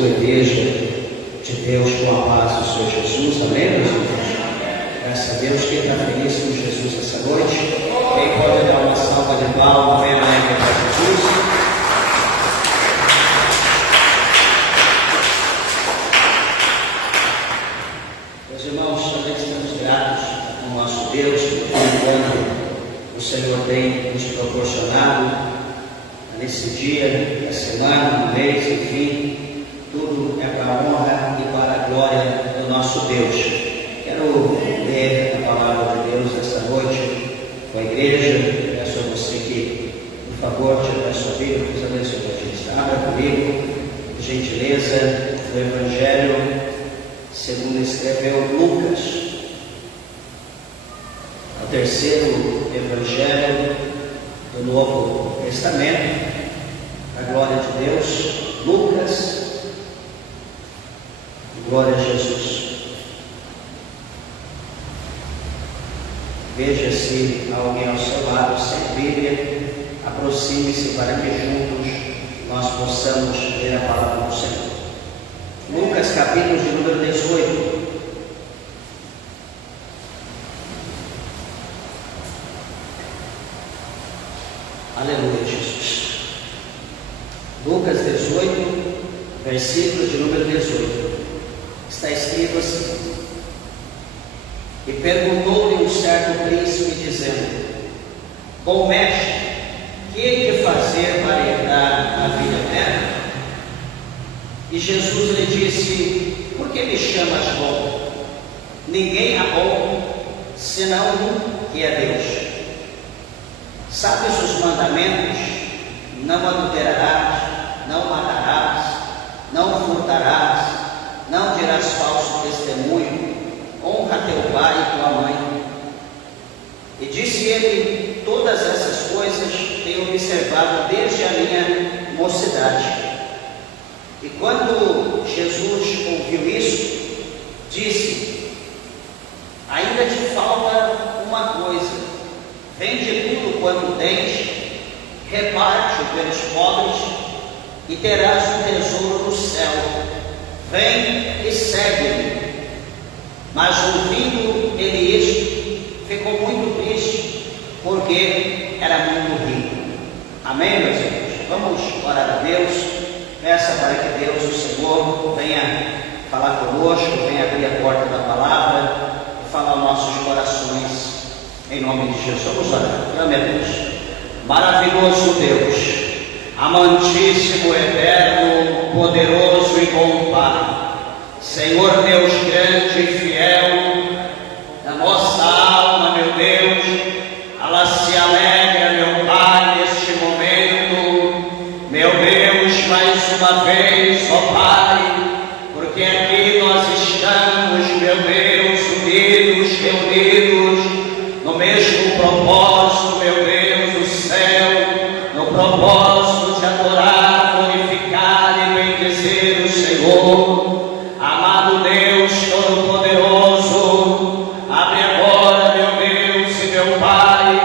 sua igreja de Deus com a paz do Senhor Jesus. Amém, meus irmãos? Graças a Deus. Quem está feliz com Jesus essa noite? Quem pode dar uma salva de palmas bem alegre para Jesus? Meus irmãos, também estamos gratos ao nosso Deus por enquanto o Senhor tem nos proporcionado nesse dia, na semana, no mês, enfim, tudo é para a honra e para a glória do nosso Deus. Quero ler a palavra de Deus esta noite com a igreja. Peço a você que, por favor, tire a sua Bíblia, Deus abençoe a gente. Abra comigo, por gentileza, o Evangelho segundo escreveu Lucas, o terceiro Evangelho do Novo Testamento, a glória de Deus. Lucas, glória a Jesus. Veja se há alguém ao seu lado sem Bíblia, aproxime-se para que juntos nós possamos ler a palavra do Senhor. Lucas, capítulo de número 18. Aleluia, Jesus. Lucas 18, versículo de número 18. Está escrito assim: E perguntou-lhe um certo príncipe, dizendo: Bom mestre, que hei de fazer para herdar a vida eterna? E Jesus lhe disse: Por que me chamas bom? Ninguém há bom, senão um, que é Deus. Sabes os mandamentos? Não adulterarás, não matarás, não furtarás, não dirás falso testemunho, honra teu pai e tua mãe. E disse ele: Todas essas coisas tenho observado desde a minha mocidade. E quando Jesus ouviu isso, disse: Ainda te falta uma coisa. Vende tudo quanto tens, reparte-o pelos pobres, e terás um tesouro no céu. Vem e segue-me. Mas ouvindo ele isto, ficou muito triste, porque era muito rico. Amém, meus irmãos? Vamos orar a Deus. Peça para que Deus, o Senhor, venha falar conosco, venha abrir a porta da palavra e falar aos nossos corações, em nome de Jesus. Vamos orar. Clame a Deus. Maravilhoso Deus, amantíssimo, eterno, poderoso e bom Pai, Senhor Deus grande e fiel, da nossa alma, meu Deus, ela se alegra, meu Pai, neste momento, meu Deus, mais uma vez, ó Pai, porque aqui nós estamos, meu Deus, unidos, reunidos, no mesmo propósito, meu Deus do céu, no propósito de adorar, glorificar e bendizer o Senhor. Amado Deus Todo-Poderoso, abre agora, meu Deus e meu Pai,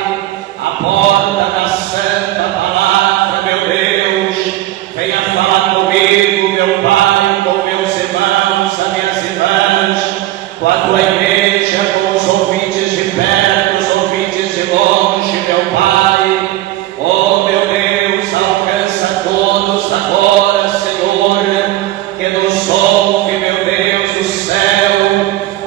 a porta da santa palavra, meu Deus. Venha falar comigo, meu Pai, com meus irmãos, as minhas irmãs, com a tua igreja, com os ouvintes de perto, os ouvintes de longe, meu Pai. Oh, meu Deus, alcança todos agora, Senhor, que nos ouve, meu Deus do céu.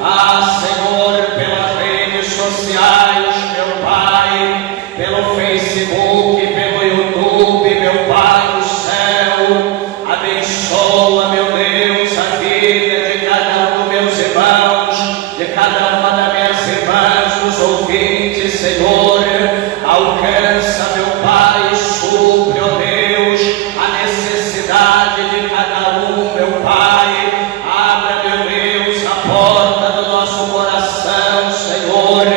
Ah, Senhor, pelas redes sociais, meu Pai, pelo Facebook, pelo YouTube, meu Pai do céu. Abençoa, meu Deus, a vida de cada um dos meus irmãos, de cada uma das minhas irmãs, dos ouvintes, Senhor. Alcança, meu Pai, supre, ó Deus, a necessidade de cada um, meu Pai. Abra, meu Deus, a porta do nosso coração, Senhor,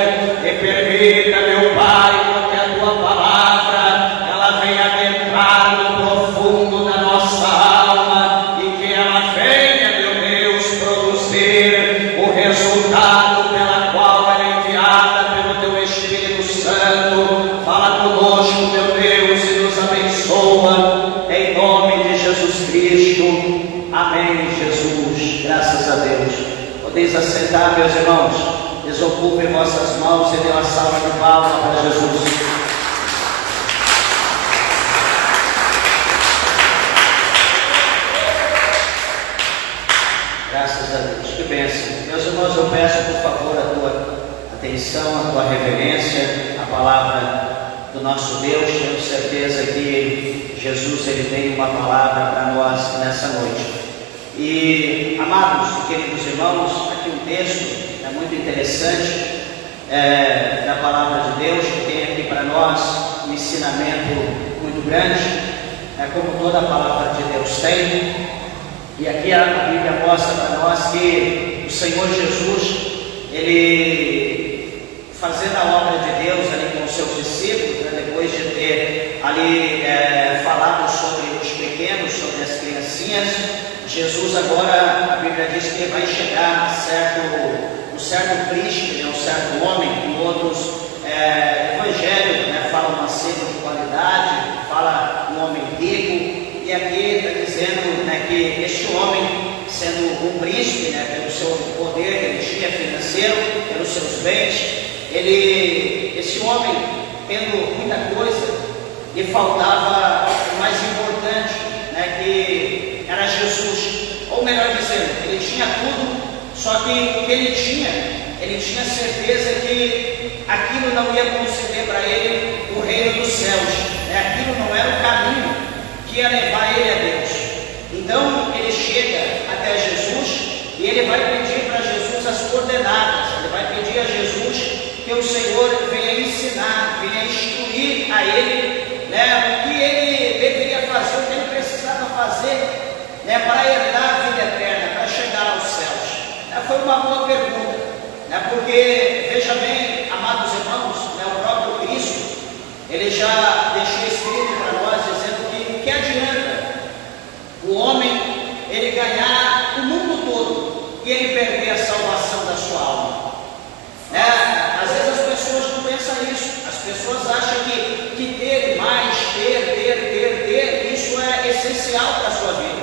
e permita, meu Pai, que a tua palavra ela venha adentrar no profundo da nossa alma e que Amém, Jesus. Graças a Deus. Podeis assentar, meus irmãos. Desocupem vossas mãos e dê uma salva de palmas para Jesus. Graças a Deus. Que bênção. Meus irmãos, eu peço por favor a tua atenção, a tua reverência, a palavra do nosso Deus. Tenho certeza que Jesus ele tem uma palavra para nós nessa noite. E amados e queridos irmãos, aqui um texto muito interessante da palavra de Deus, que tem aqui para nós um ensinamento muito grande, como toda a palavra de Deus tem. E aqui a Bíblia mostra para nós que o Senhor Jesus, ele fazendo a obra de Deus ali com os seus discípulos, depois de ter ali falado sobre os pequenos, sobre as criancinhas, Jesus agora, a Bíblia diz que ele vai chegar um certo príncipe, um certo homem, em outros evangelhos, fala um acervo de qualidade, fala um homem rico, e aqui está dizendo que este homem, sendo um príncipe, pelo seu poder que ele tinha financeiro, pelos seus bens, esse homem, tendo muita coisa, lhe faltava o mais importante, que era Jesus, ou melhor dizendo, ele tinha tudo, só que o que ele tinha certeza que aquilo não ia conceder para ele o reino dos céus, aquilo não era o caminho que ia levar ele a Deus. Então ele chega até Jesus e ele vai pedir para Jesus as coordenadas, ele vai pedir a Jesus que o Senhor venha ensinar, venha instruir a ele, o que ele deveria fazer, o que ele precisava fazer, para herdar a vida eterna, para chegar aos céus. Foi uma boa pergunta, porque, veja bem, amados irmãos, o próprio Cristo, ele já deixou escrito para nós, dizendo que o que adianta o homem, ele ganhar o mundo todo, e ele perder a salvação da sua alma. Às vezes as pessoas não pensam isso, as pessoas acham que ter mais, ter, isso é essencial para a sua vida.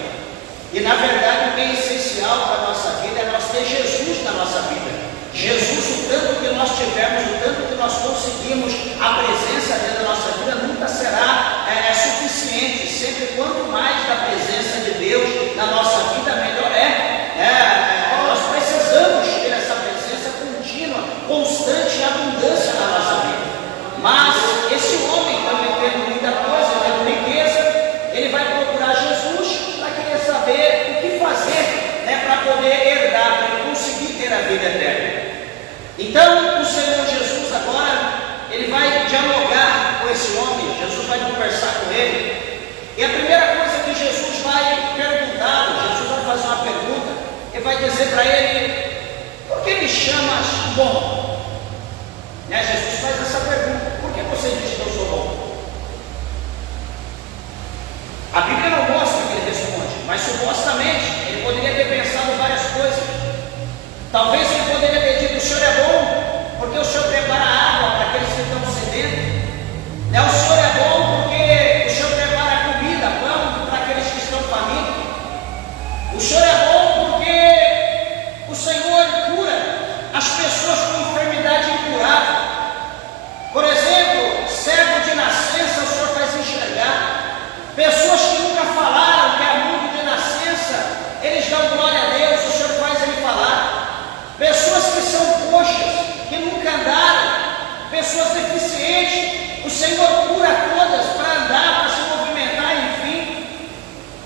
E na verdade o que é essencial para a nossa vida é nós ter Jesus na nossa vida. Jesus, o tanto que nós tivermos, o tanto que nós conseguimos, a presença dele na nossa vida nunca será suficiente. Sempre quanto mais da presença de Deus na nossa vida, melhor nós precisamos ter essa presença contínua, constante e abundância na nossa vida. Mas esse homem também tendo muita coisa, tendo riqueza, ele vai procurar Jesus para querer saber o que fazer, para poder herdar, para ele conseguir ter a vida eterna. Então o Senhor Jesus agora, ele vai dialogar com esse homem, Jesus vai conversar com ele, e a primeira coisa que Jesus vai perguntar, Jesus vai fazer uma pergunta, ele vai dizer para ele: por que me chamas bom? Jesus faz essa pergunta: por que você diz que eu sou bom? A Bíblia não mostra que ele responde, mas supostamente ele poderia ter pensado várias coisas. Talvez ele poderia ter dito: o Senhor é bom porque o Senhor prepara água para aqueles que estão sedentos. O Senhor é bom porque o Senhor prepara comida, pão para aqueles que estão famintos. O Senhor é bom porque o Senhor cura as pessoas com enfermidade incurável. Por exemplo, cego de nascença, o Senhor faz enxergar. Pessoas que nunca falaram, que é mundo de nascença, eles dão glória a Deus, o Senhor faz ele falar. Pessoas que são coxas, que nunca andaram, pessoas deficientes, o Senhor cura todas para andar, para se movimentar, enfim.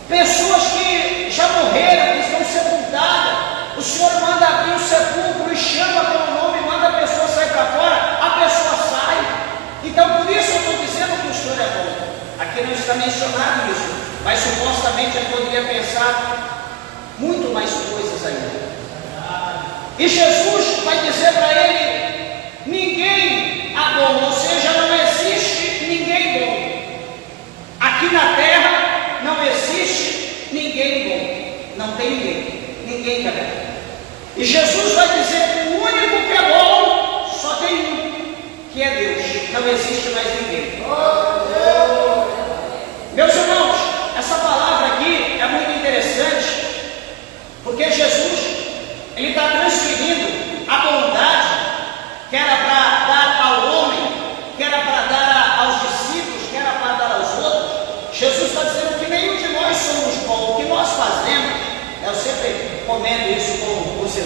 Pessoas que já morreram, que estão sepultadas, o Senhor manda abrir o sepulcro e chama pelo nome, manda a pessoa sair para fora, a pessoa sai. Então por isso eu estou dizendo que o Senhor é bom. Aqui não está mencionado isso, mas supostamente ele poderia pensar muito mais coisas ainda. E Jesus vai dizer para ele: ninguém há bom, ou seja, não existe ninguém bom. Aqui na terra não existe ninguém bom, não tem ninguém que é bom. E Jesus vai dizer que o único que é bom, só tem um, que é Deus, não existe mais ninguém. Meus irmãos, essa palavra aqui é muito interessante,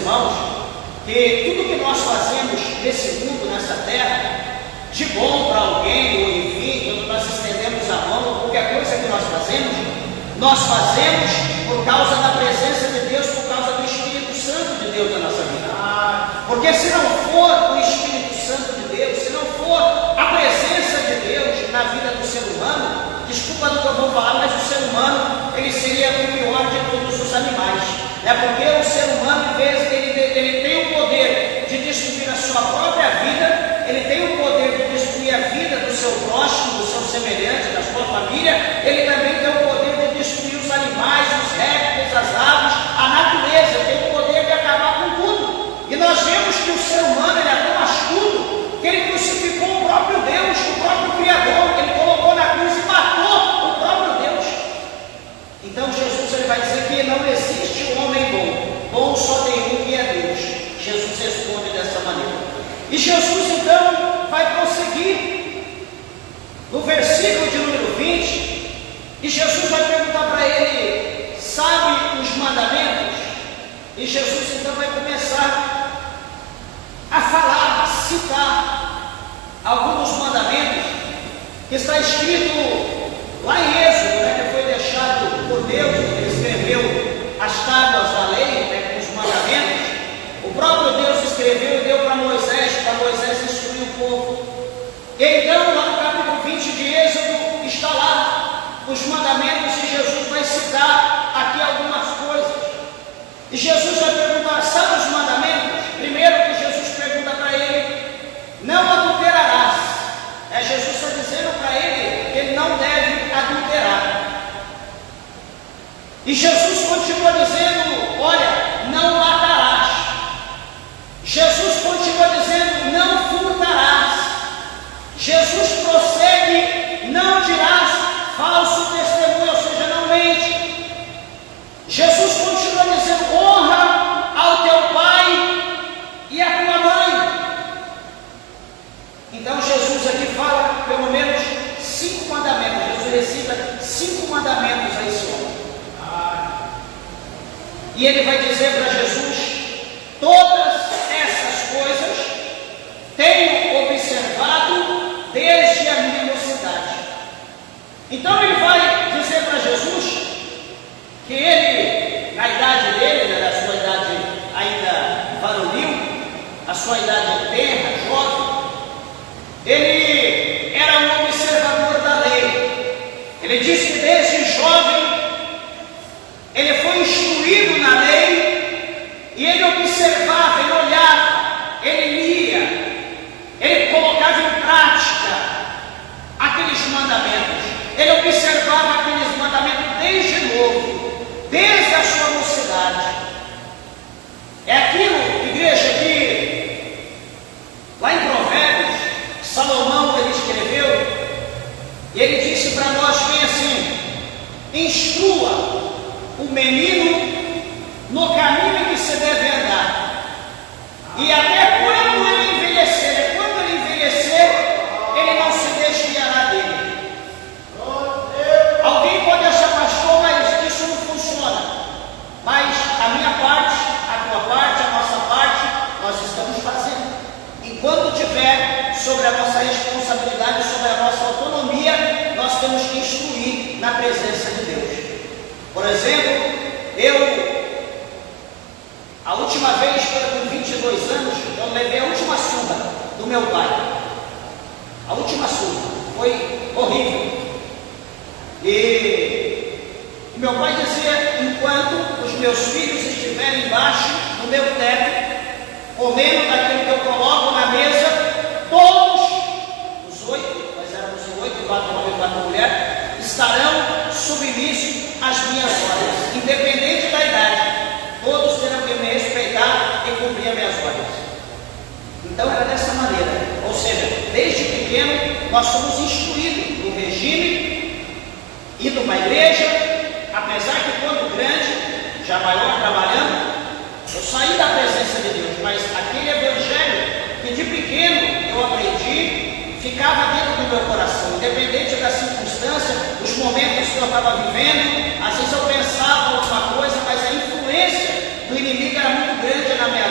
irmãos, que tudo que nós fazemos nesse mundo, nessa terra, de bom para alguém, ou enfim, quando nós estendemos a mão, qualquer coisa que nós fazemos por causa da presença de Deus, por causa do Espírito Santo de Deus na nossa vida. Porque se não for o Espírito Santo de Deus, se não for a presença de Deus na vida do ser humano, desculpa do que eu vou falar, mas o ser humano, ele seria o pior de todos os animais. Porque o ser humano, em vez ele tem o poder de destruir a sua própria vida, ele tem o poder de destruir a vida do seu próximo, do seu semelhante, da sua família, ele também tem o poder de destruir os animais, os répteis, as aves, a natureza, tem o poder de acabar com tudo. E nós vemos que o ser humano, ele é tão astuto, que ele crucificou o próprio Deus, o próprio Criador, que ele colocou na cruz e matou o próprio Deus. Então Jesus, ele vai dizer que não existe um homem bom só tem um, que é Deus. Jesus responde dessa maneira. E Jesus então vai prosseguir no versículo de número 20, e Jesus vai perguntar para ele: sabe os mandamentos? E Jesus então vai começar a falar, a citar alguns mandamentos que está escrito lá em Êxodo, que foi deixado por Deus, ele escreveu as tábuas da lei, com os mandamentos. O próprio Deus escreveu e deu para Moisés instruir o povo. E então, lá no capítulo 20 de Êxodo, está lá os mandamentos, e Jesus vai citar aqui algumas coisas. E Jesus vai perguntar: sabe os mandamentos? Primeiro que Jesus pergunta para ele: não adulterarás. Jesus está dizendo para ele que ele não deve adulterar. E Jesus continua dizendo: olha, não matarás. Jesus continua dizendo: não furtarás. Jesus prossegue: não dirás falso testemunho, ou seja, não mente. Jesus continua dizendo: honra ao teu pai e à tua mãe. Então Jesus aqui fala pelo menos 5 mandamentos. Jesus recita 5 mandamentos a esse homem. E ele vai dizer para Jesus: todas essas coisas tenho observado desde a minha mocidade. Então ele vai dizer para Jesus que ele, na idade dele, na sua idade ainda varonil, a sua idade tenra, jovem, ele era um observador da lei. Ele diz que desde jovem ele foi instruído na lei, e ele observava, ele olhava, ele lia, ele colocava em prática aqueles mandamentos. Ele observava aqueles mandamentos desde novo, desde a sua mocidade. É aquilo, igreja, que lá em Provérbios, Salomão ele escreveu, e ele disse para nós bem assim: instrua o menino no caminho que se deve andar, e até quando ele envelhecer, ele não se desviará dele. Alguém pode achar: pastor, mas isso não funciona. Mas a minha parte, a tua parte, a nossa parte, nós estamos fazendo. Enquanto tiver sobre a nossa responsabilidade, sobre a nossa autonomia, nós temos que instruir na presença de Deus. Por exemplo, a última vez, com 22 anos, eu levei a última surra do meu pai. A última surra foi horrível. E meu pai dizia: enquanto os meus filhos estiverem embaixo do meu teto, comendo daquilo que eu coloco na mesa, todos os 8, nós éramos 8, 4 homens e 4 mulheres, estarão submissos às minhas ordens, independente da idade. Todos terão que me respeitar e cumprir as minhas ordens. Então era dessa maneira. Ou seja, desde pequeno nós somos instruídos no regime, indo para a igreja, apesar que quando grande, já maior trabalhando, eu saí da presença de Deus, mas aquele evangelho que de pequeno eu aprendi, ficava dentro do meu coração, independente da circunstância, os momentos que eu estava vivendo. Às vezes eu pensava alguma coisa, mas a influência do inimigo era muito grande na minha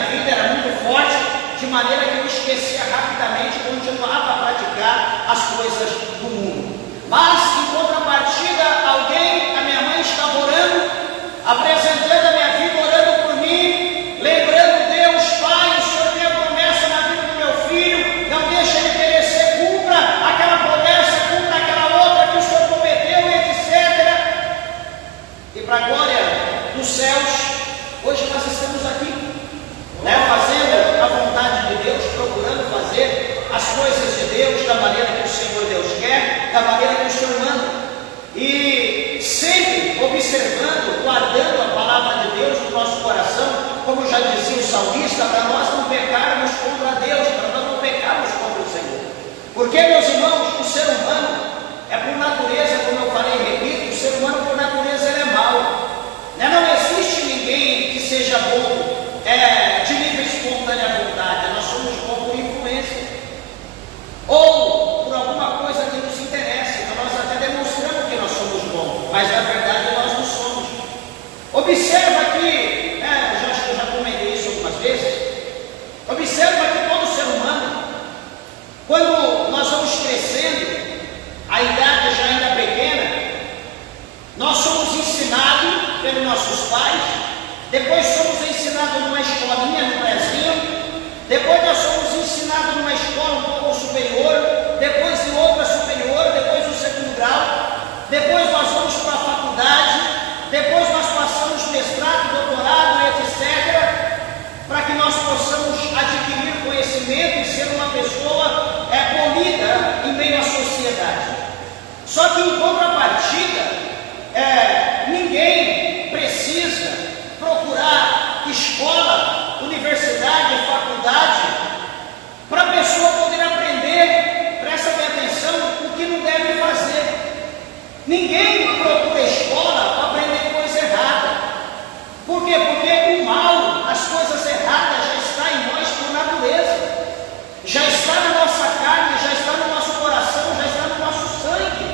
céus. Hoje nós estamos aqui, fazendo a vontade de Deus, procurando fazer as coisas de Deus da maneira que o Senhor Deus quer, da maneira que o Senhor manda, e sempre observando, guardando a palavra de Deus no nosso coração, como já dizia o salmista, para nós não pecarmos contra Deus, para nós não pecarmos contra o Senhor. Porque, meus irmãos, o ser humano é por natureza, como eu falei e repito, o ser humano por natureza ele é mau. Não existe ninguém que seja bom de livre e espontânea vontade. Nós somos bons por influência ou por alguma coisa que nos interessa. Então nós até demonstramos que nós somos bons, mas na verdade nós não somos. Observa que, eu já comentei isso algumas vezes, observa que todo ser humano, quando nós vamos crescendo, a idade já ainda pequena, nós somos ensinados pelos nossos pais, depois somos ensinados numa escolinha, no prézinho, depois nós somos ensinados numa escola um pouco superior, depois em outra superior, depois no segundo grau, depois nós vamos para a faculdade, depois nós passamos mestrado, doutorado, etc., para que nós possamos adquirir conhecimento e ser uma pessoa polida em meio à sociedade. Só que em contrapartida, ninguém precisa procurar escola, universidade, faculdade, para a pessoa poder aprender, presta bem atenção, o que não deve fazer. Ninguém procura escola para aprender coisa errada. Por quê? Porque o mal, as coisas erradas já está em nós por natureza, já está na nossa carne, já está no nosso coração, já está no nosso sangue.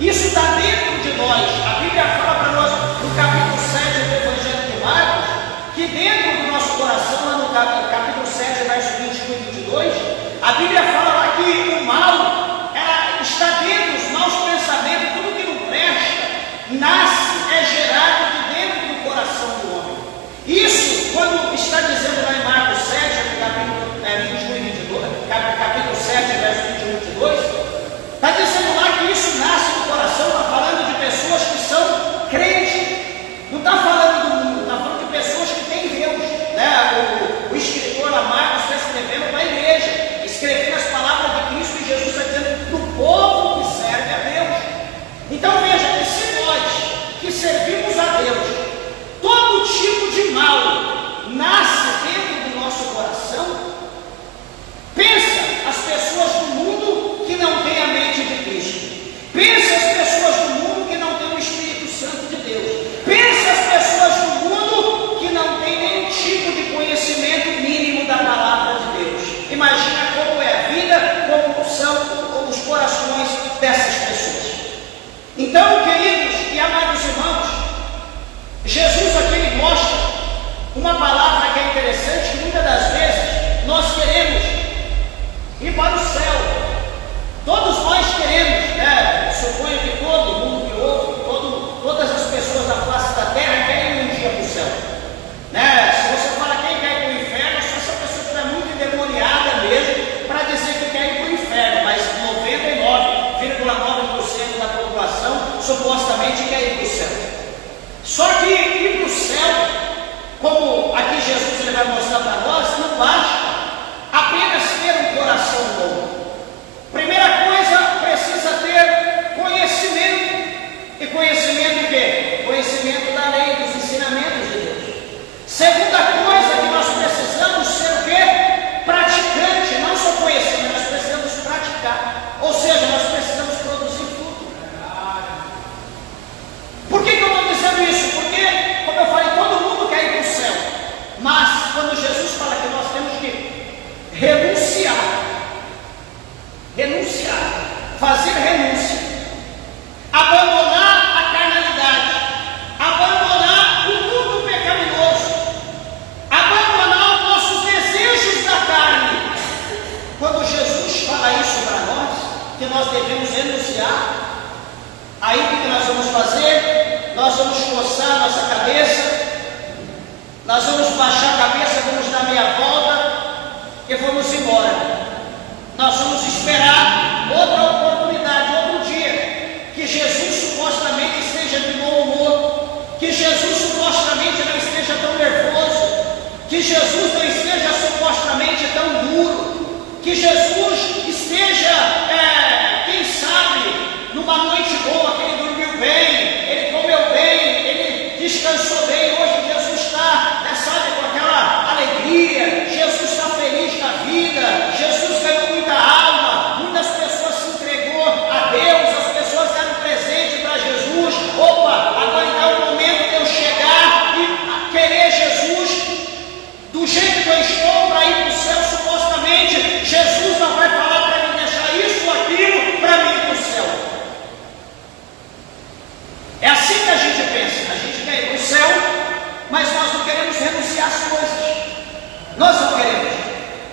Isso está dentro de nós. A Bíblia fala para nós, no capítulo 7 do Evangelho de Marcos, que dentro do nosso coração, lá no capítulo 7, verso 21 e 22, a Bíblia fala lá que o mal está dentro, os maus pensamentos, tudo que não presta, nasce, é gerado de dentro do coração do homem. Isso, quando está dizendo lá em Marcos 7, no capítulo 21 e 22, capítulo 7, verso 21 e 22, está dizendo lá que isso nasce do coração, está falando de pessoas que são crentes, não está falando do mundo, está falando de pessoas que têm Deus. O escritor lá, Marcos, está escrevendo para a igreja, escrevendo as palavras de Cristo, e Jesus está dizendo do povo que serve a Deus. Então veja que se nós que servimos a Deus, todo tipo de mal nasce dentro do nosso coração, pensa as pessoas do mundo que não têm a mente de Cristo, pensa as pessoas do mundo que não têm o Espírito Santo de Deus, pensa as pessoas do mundo que não têm nenhum tipo de conhecimento mínimo da palavra de Deus. Imagina como é a vida, como são os corações dessas pessoas. Então, queridos e amados irmãos, Jesus aqui ele mostra uma palavra que é interessante, que muitas das vezes nós queremos ir para o céu. Todos nós queremos, suponho que todo mundo que ouve, todas as pessoas da face da terra querem ir um dia para o céu. Se você fala quem quer ir para o inferno, só se a pessoa estiver muito endemoniada mesmo para dizer que quer ir para o inferno, mas 99,9% da população supostamente quer ir para o céu. Só que ir para o céu, como aqui Jesus ele vai mostrar para nós, não basta apenas ter um coração bom. Primeira coisa, precisa ter conhecimento. E conhecimento o quê? Conhecimento da lei, dos ensinamentos de Deus. Segunda coisa que nós precisamos ser o quê? Praticante. Não só conhecer, mas nós precisamos praticar. Ou seja, nós precisamos produzir fruto. Por que eu estou dizendo isso? Porque, como eu falei, todo mundo quer ir para o céu. Mas, quando Jesus fala que nós temos que renunciar, fazer renúncia, abandonar a carnalidade, abandonar o mundo pecaminoso, abandonar os nossos desejos da carne. Quando Jesus fala isso para nós, que nós devemos renunciar, aí o que nós vamos fazer? Nós vamos coçar nossa cabeça, nós vamos baixar a cabeça, vamos dar meia volta e vamos embora. Nós vamos esperar outra oportunidade, outro dia, que Jesus supostamente esteja de bom humor, que Jesus supostamente vai que Jesus não esteja supostamente tão duro, que Jesus esteja, quem sabe, numa noite boa, que ele dormiu bem, ele comeu bem, ele descansou bem. Hoje Jesus está, sabe, com aquela alegria, Jesus está feliz na vida, Jesus ganhou muita alma, muitas pessoas se entregou a Deus, as pessoas deram presente para Jesus. Opa, agora então é o momento de eu chegar e querer Jesus do jeito que eu estou para ir para o céu. Supostamente Jesus não vai falar para mim deixar isso ou aquilo para mim ir para o céu. É assim que a gente pensa. A gente quer ir para o céu, mas nós não queremos renunciar às coisas. Nós não queremos.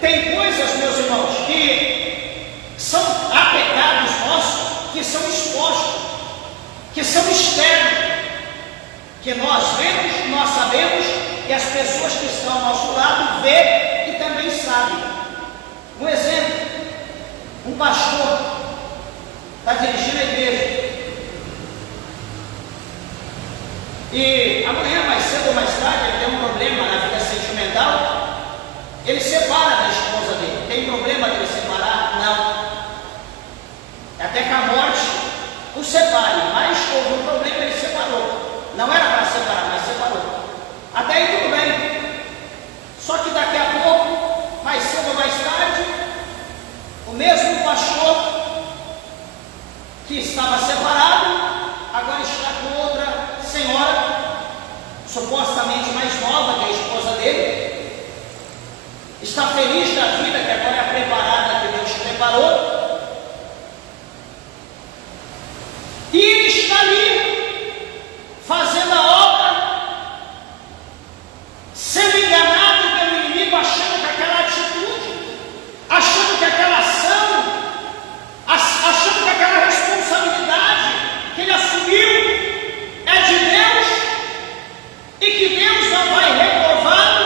Tem coisas, meus irmãos, que são pecados nossos, que são expostos, que são externos, que nós vemos, nós sabemos, e as pessoas que estão ao nosso lado vê e também sabem. Um exemplo: um pastor está dirigindo a igreja e amanhã, mais cedo ou mais tarde, ele tem um problema na vida sentimental, ele separa da esposa dele. Tem problema dele separar? Não. Até que a morte o separe, mas houve um problema, ele separou. Não era para separar, mas separou. Até aí tudo bem. Só que daqui a pouco, mais cedo ou mais tarde, o mesmo pastor que estava separado, agora está com outra senhora, supostamente mais nova que a esposa dele, está feliz da vida, que agora é a preparada que Deus preparou, e ele está ali fazendo a obra, sendo enganado pelo inimigo, achando que aquela atitude, achando que aquela ação, achando que aquela responsabilidade que ele assumiu é de Deus e que Deus não vai reprová-lo,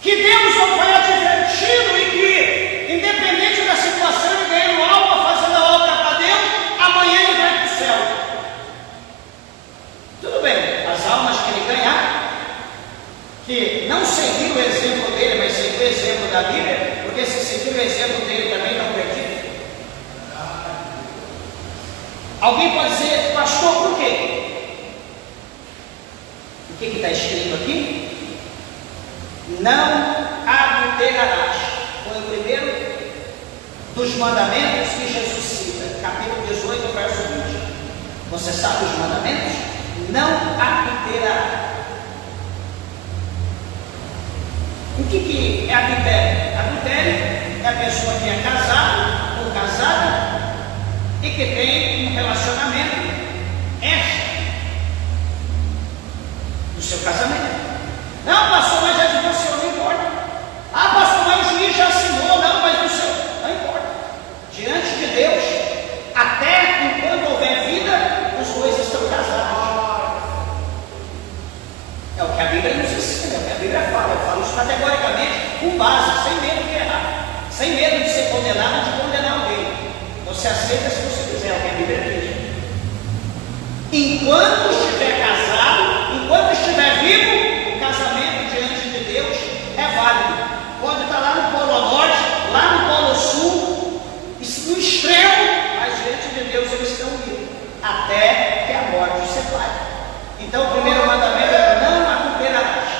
que Deus não vai adverti-lo e que, independente da situação, ele ganhando alma, fazendo a obra para Deus, amanhã ele vai para o céu. Tudo bem, as almas que ele ganhar, que não seguiu o exemplo dele, mas seguiu o exemplo da Bíblia, porque se seguir o exemplo dele também não acredita. Alguém pode dizer: pastor, por quê? O que está escrito aqui? Não adulterarás. Foi o primeiro dos mandamentos que Jesus cita, capítulo 18, verso 20. Você sabe os mandamentos? Não adulterarás. O que é adultério? Adultério é a pessoa que é casada ou casada e que tem um relacionamento extra do seu casamento. Não, pastor, mas já divorciou, não importa. Ah, pastor, mas o juiz já assinou. Não, mas o seu, não importa. Diante de Deus, até enquanto houver vida, os dois estão casados. É o que a Bíblia nos ensina, é o que a Bíblia fala. Eu falo isso categoricamente, com base, sem medo de errar, sem medo de ser condenado ou de condenar alguém. Você aceita se você quiser, é o que a Bíblia diz. Enquanto estiver casado, enquanto estiver vivo, o casamento diante de Deus é válido. Pode estar lá no Polo Norte, lá no Polo Sul, no extremo, mas diante de Deus eles estão vivos, até que a morte os separe. Então o primeiro mandamento é: não adulterarás.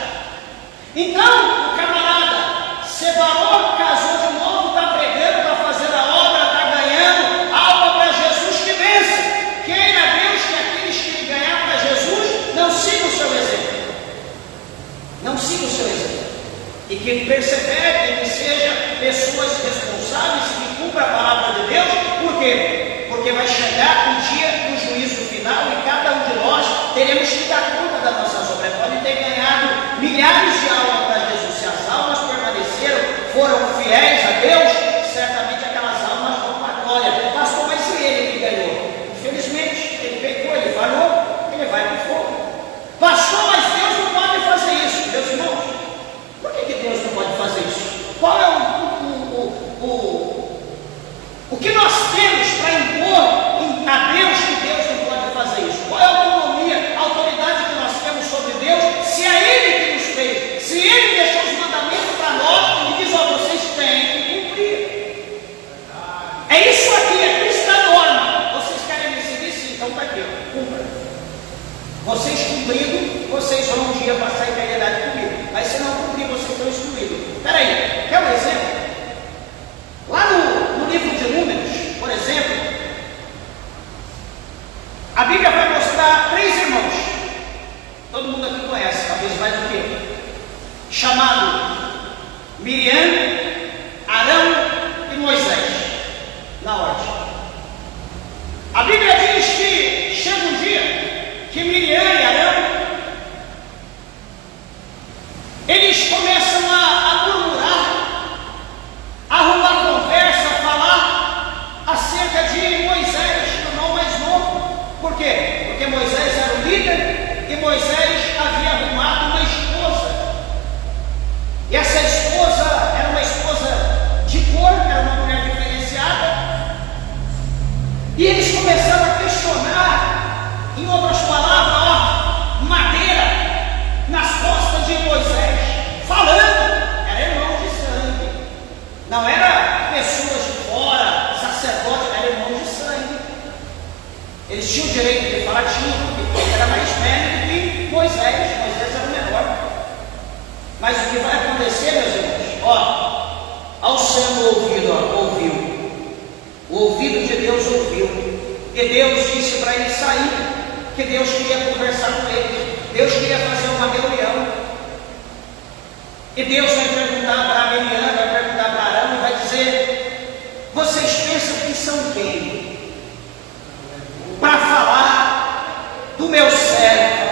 Então o camarada separou, casou de novo, está pregando, está fazendo a obra, está ganhando alma para Jesus, que vence. Queira Deus que aqueles que ganhar para Jesus não sigam o seu exemplo. Não sigam o seu exemplo. E que perseverem, que sejam pessoas responsáveis, que cumpram a palavra de Deus. Por quê? Porque vai chegar o dia do juízo final e cada um de nós teremos que dar conta das nossas obras. Podem ter ganhado milhares de almas para Jesus. Se as almas permaneceram, foram fiéis a Deus, certamente aquelas almas vão para a glória. Pastor, mas e ele que ganhou? Infelizmente, ele pecou, ele falhou, ele vai para o fogo. Pastor, mas Deus não pode fazer isso. Meus irmãos, por que Deus não pode fazer isso? Qual é o que nós temos para impor a Deus Eles começam a murmurar, a arrumar conversa, a falar acerca de Moisés, o irmão mais novo. Por quê? Porque Moisés era o líder e Moisés havia arrumado uma esposa. E essa esposa era uma esposa de cor, era uma mulher diferenciada. E eles começaram a questionar, em outras palavras, madeira nas costas de Moisés, falando, era irmão de sangue, não era pessoas de fora, sacerdotes, era irmão de sangue. Eles tinham o direito de falar, porque ele era mais velho do que Moisés era o menor. Mas o que vai acontecer, meus irmãos? Ao sendo ouvido, ouviu. O ouvido de Deus ouviu. E Deus disse para ele sair, que Deus queria conversar com ele. Deus queria fazer uma reunião. E Deus vai perguntar para Miriam, vai perguntar para Arão e vai dizer: vocês pensam que são quem? Para falar do meu servo,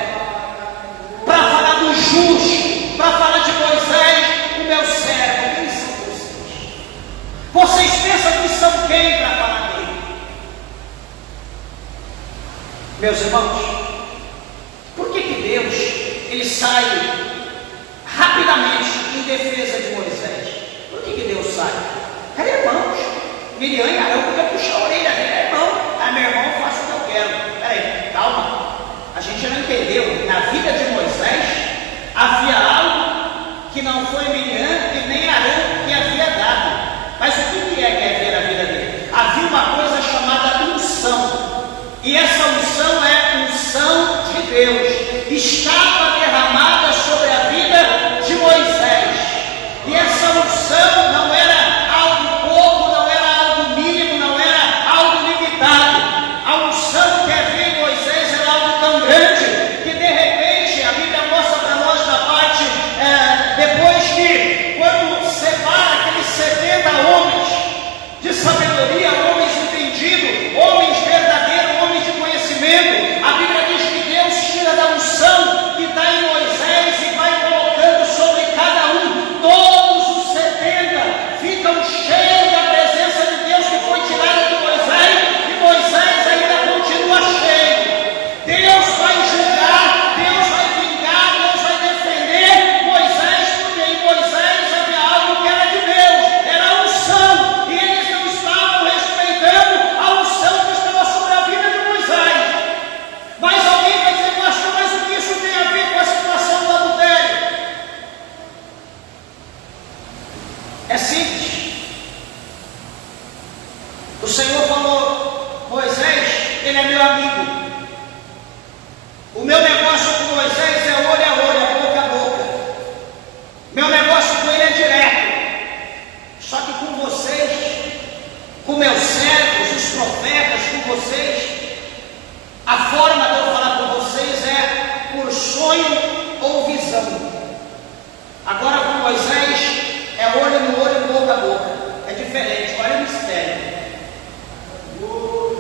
para falar do justo, para falar de Moisés, o meu servo. Quem são vocês? Vocês pensam que são quem para falar dele? Meus irmãos, por que Deus ele sai rapidamente em defesa de Moisés? Por que Deus sai? Era irmãos. Miriam e Arão podiam puxar a orelha dele, é irmão. Ah, meu irmão, eu faço o que eu quero. Peraí, calma. A gente não entendeu. Na vida de Moisés havia algo que não foi Miriam e nem Arão que havia dado. Mas o que é ver a vida dele? Havia uma coisa chamada unção. E essa unção é unção de Deus. Estava derramada sobre a vida de Moisés. E essa unção não era algo pouco, não era algo mínimo, não era algo limitado. A unção que havia em Moisés era algo tão grande que de repente a Bíblia mostra para nós na parte depois que quando separa aqueles 70 homens de sabedoria, homens entendidos, homens verdadeiros, homens de conhecimento, a Bíblia diz que Deus tira da unção que está em Moisés e vai colocando sobre cada um. Todos os 70 ficam cheios da presença de Deus que foi tirada de Moisés, e Moisés ainda continua cheio. Deus vai julgar, Deus vai vingar, Deus vai defender Moisés, porque em Moisés havia algo que era de Deus, era a unção, e eles não estavam respeitando a unção que estava sobre a vida de Moisés. Mas alguém vai dizer: pastor, mas o que isso tem a ver com a situação do adultério? É simples. O Senhor falou: Moisés, ele é meu amigo. O meu negócio com Moisés é olho a olho, boca a boca. Meu negócio com ele é direto. Só que com vocês, com meus servos, os profetas, com vocês, a forma de eu falar com vocês é por sonho ou visão. Agora com Moisés é olho no olho, boca a boca. É diferente, olha o mistério.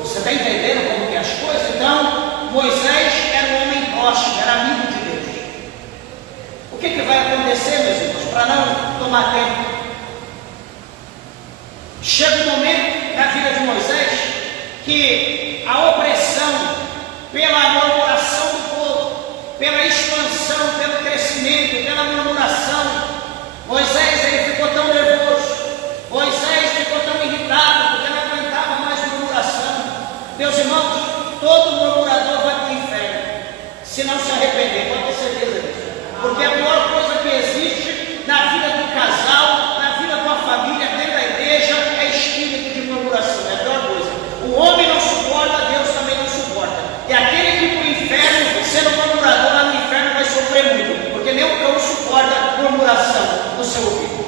Você está entendendo como que é as coisas? Então, Moisés era um homem próximo, era amigo de Deus. O que vai acontecer, meus irmãos, para não tomar tempo? Chega um momento na vida de Moisés que a opressão pela murmuração do povo, pela expansão, pelo crescimento, pela murmuração, Moisés ele ficou tão nervoso, Moisés ficou tão irritado, porque não aguentava mais murmuração. Meus irmãos, todo murmurador vai para o inferno, se não se arrepender, pode ter certeza disso. Porque a pior coisa que existe na vida do casal, na vida de uma família, dentro da igreja, é espírito de murmuração, é a pior coisa. O homem não suporta, Deus também não suporta. E aquele que para o inferno, sendo murmurador lá no inferno, vai sofrer muito, porque nem o cão suporta murmuração no seu ouvido.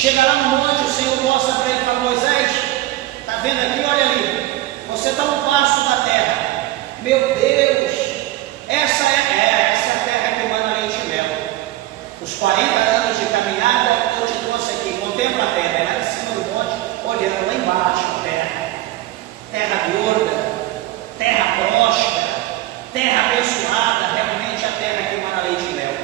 Chega lá no monte, o Senhor mostra para ele e fala: Moisés, está vendo aqui? Olha ali, você está no passo da terra. Meu Deus, essa é a terra que emana leite e mel. Os 40 anos de caminhada eu te trouxe aqui. Contempla a terra, lá em cima do monte, olhando lá embaixo a terra gorda, terra próspera, terra abençoada, realmente a terra que emana leite e mel.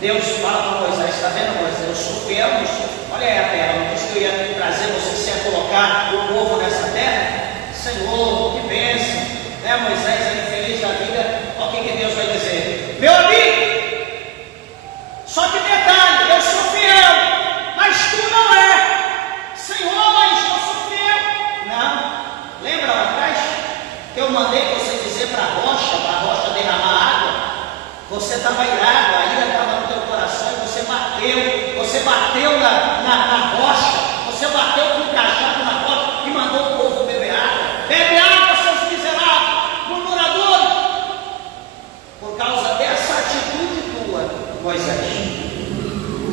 Deus fala para Moisés: está vendo, Moisés? Eu sou fiel, não sou. Olha aí a terra, não disse que eu ia trazer você, se ia colocar o povo nessa terra? Senhor, que bênção, né? Moisés aí feliz da vida. Olha o que Deus vai dizer: meu amigo, só que detalhe, eu sou fiel, mas tu não é. Senhor, mas eu sou fiel. Não, lembra lá atrás que eu mandei você dizer para a rocha derramar água? Você estava irado, a ira estava no teu coração e você bateu na rocha, você bateu com o cajado na rocha e mandou o povo beber água. Bebe água, seus miseráveis, murmuradores. Por causa dessa atitude tua, Moisés,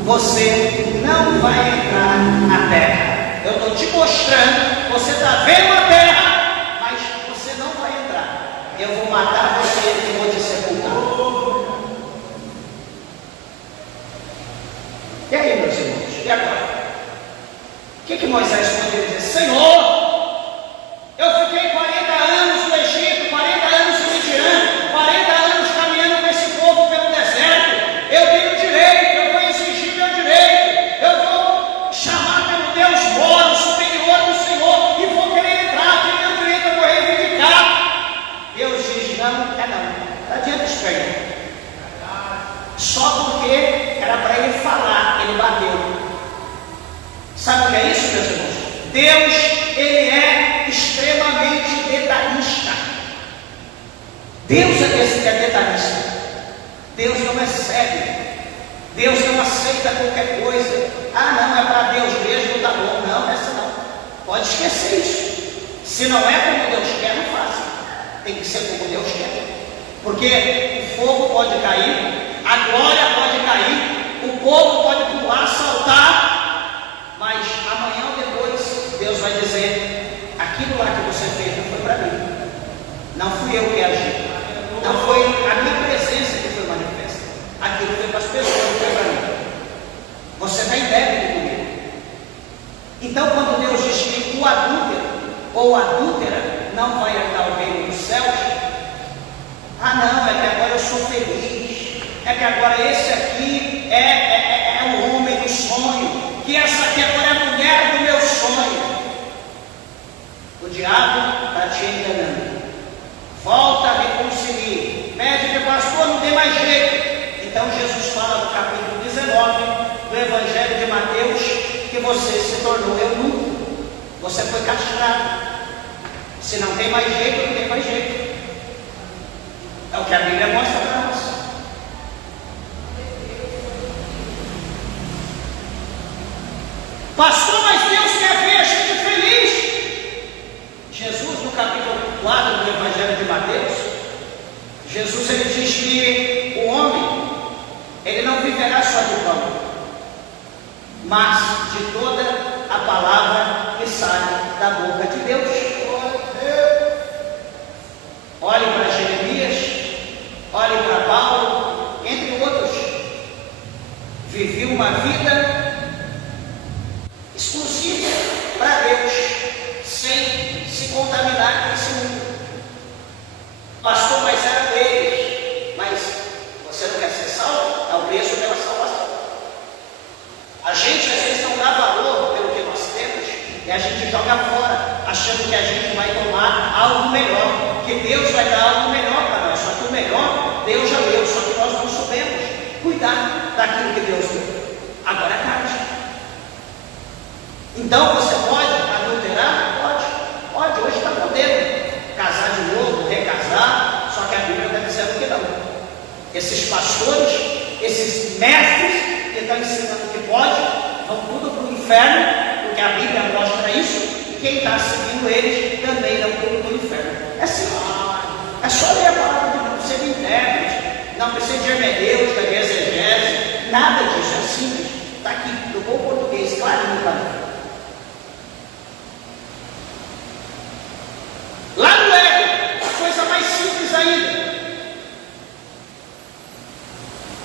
você não vai entrar na terra. Eu estou te mostrando, você está vendo a terra, mas você não vai entrar. Eu vou matar você e vou te sepultar. E aí, meus irmãos, e agora? O que Moisés poderia dizer? Senhor, eu fiquei 40 anos no Egito, 40 anos em Midian, 40 anos caminhando com esse povo pelo deserto. Eu tenho direito, eu vou exigir meu direito, eu vou chamar pelo Deus moro, superior do Senhor, e vou querer entrar, que meu direito eu vou reivindicar. Deus diz: não adianta esperar. Só porque era para ele falar, ele bateu. Sabe o que é isso, meus irmãos? Deus, ele é extremamente detalhista. Deus é detalhista. Deus não é cego. Deus não aceita qualquer coisa. Ah, não, é para Deus mesmo, tá bom. Não, essa não. Pode esquecer isso. Se não é como Deus quer, não faça. Tem que ser como Deus quer. Porque o fogo pode cair, a glória pode cair, o povo pode pular, saltar, mas amanhã ou depois Deus vai dizer: aquilo lá que você fez não foi para mim, não fui eu que agi, não foi a minha presença que foi manifesta, aquilo foi para as pessoas, não foi para mim. Você está em débito comigo. Então, quando Deus diz que o adúltero ou adúltera não vai herdar o reino dos céus, ah, não, é que agora eu sou feliz, é que agora esse aqui é o homem do sonho, que essa aqui agora é a mulher do meu sonho. O diabo está te enganando. Volta a reconcilie, pede que pastor não tem mais jeito. Então Jesus fala no capítulo 19 do Evangelho de Mateus que você se tornou eunuco, você foi castrado. Se não tem mais jeito, não tem mais jeito. É o que a Bíblia mostra para nós. Pastor, mas Deus quer ver a gente feliz. Jesus, no capítulo 4 do Evangelho de Mateus, Jesus ele diz que o homem, ele não viverá só de pão, mas de toda a palavra que sai da boca de Deus. Olhe para Jeremias, olhe para Paulo, entre outros. Vivi uma vida exclusiva para Deus, sem se contaminar com esse mundo. Pastor, mas era deles. Mas você não quer ser salvo? É o preço pela salvação. A gente às vezes não dá valor pelo que nós temos e a gente joga fora, achando que a gente vai tomar algo melhor, que Deus vai dar algo melhor para nós. Só que o melhor Deus já deu, só que nós não soubemos cuidar daquilo que Deus deu. Agora é tarde. Então você pode adulterar? Pode, hoje está podendo casar de novo, recasar, só que a Bíblia está dizendo que não. Esses pastores, esses mestres que estão ensinando que pode, vão tudo para o inferno, porque a Bíblia mostra isso, e quem está seguindo eles também não tudo para o inferno. É simples. É só ler a palavra de Deus, não precisa de intérprete, não precisa de hermenêutica, de exegese, nada disso, é simples. Está está aqui, no bom português, clarinho para mim. Lá no Éden, a coisa mais simples ainda.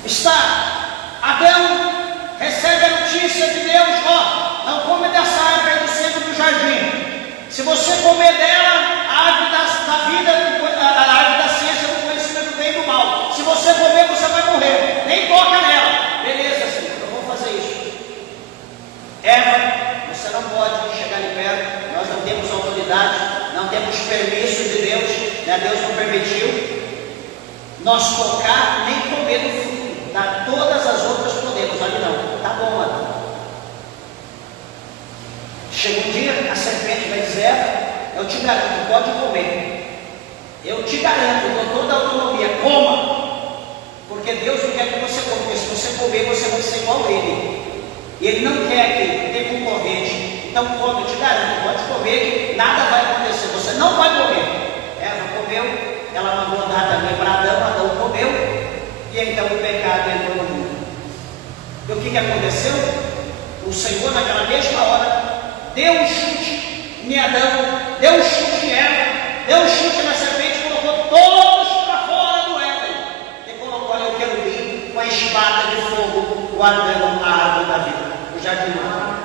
Está, Adão recebe a notícia de Deus, ó, não come dessa árvore aí do centro do jardim. Se você comer dela, a árvore da vida, a árvore da ciência do conhecimento do bem e do mal. Se você comer, você vai morrer. Nem toca nela. Beleza, Senhor, eu vou fazer isso. Eva, você não pode chegar ali perto. Nós não temos autoridade, não temos permisso de Deus, né? Deus não permitiu nós tocar nem comer do fruto. Todas as outras podemos, ali não. Tá bom, Adão. Chega um dia, a serpente vai dizer: eu te garanto, pode comer. Eu te garanto, dou toda a autonomia, coma. Porque Deus não quer que você coma, porque se você comer, você vai ser igual a Ele. E Ele não quer que tenha concorrente. Então come, eu te garanto, pode comer, que nada vai acontecer, você não vai comer. Eva comeu, ela mandou dar também para Adão, Adão comeu, e então o pecado entrou no mundo. E o que aconteceu? O Senhor, naquela mesma hora, deu um chute em Adão, deu um chute em Eva, deu um chute na serpente, colocou todos para fora do Éden, e colocou ali o querubim com a espada de fogo, guardando a árvore da vida, o jardim do Éden.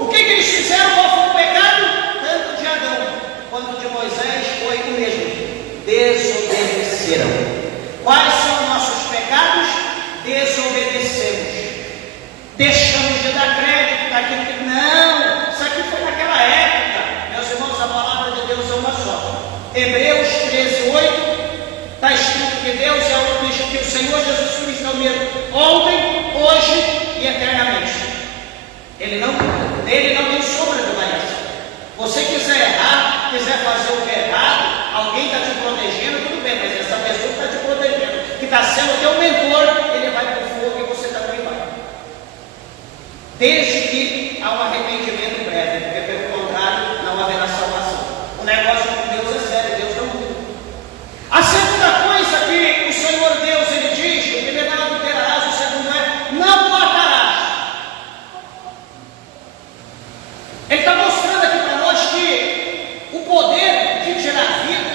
O que eles fizeram? Qual foi o pecado? Tanto de Adão quanto de Moisés foi o mesmo: desobedeceram. Quais são os nossos pecados? Desobedecemos. Deixamos de dar crédito daquilo que não. Isso aqui foi naquela época. Meus irmãos, a palavra de Deus é uma só. Hebreus 13:8 está escrito que Deus é o que o Senhor Jesus Cristo é o mesmo ontem, hoje e eternamente. Nele não tem sombra de variação. Você quiser errar, quiser fazer o que é errado, alguém está te protegendo, tudo bem, mas essa pessoa que está te protegendo, que está sendo teu mentor, ele vai para o fogo e você também vai. Desde que há um arrependimento prévio, porque pelo contrário não haverá salvação. O negócio com Deus é sério, Deus não muda. A segunda coisa que o Senhor Deus ele diz, o primeiro é não adulterarás, o segundo é não matarás. Ele está mostrando aqui para nós que o poder de tirar a vida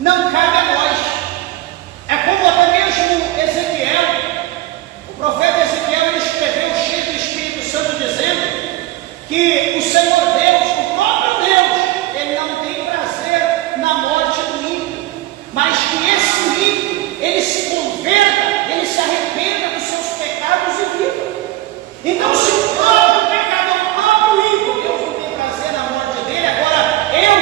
não cabe a nós. É como até mesmo Ezequiel, o profeta Ezequiel, ele escreveu cheio do Espírito Santo dizendo que o Senhor Deus, o próprio Deus, ele não tem prazer na morte do ímpio, mas que esse ímpio, ele se converta, ele se arrependa dos seus pecados e viva. Então, se o próprio pecador, o próprio ímpio, Deus não tem prazer na morte dele, agora eu,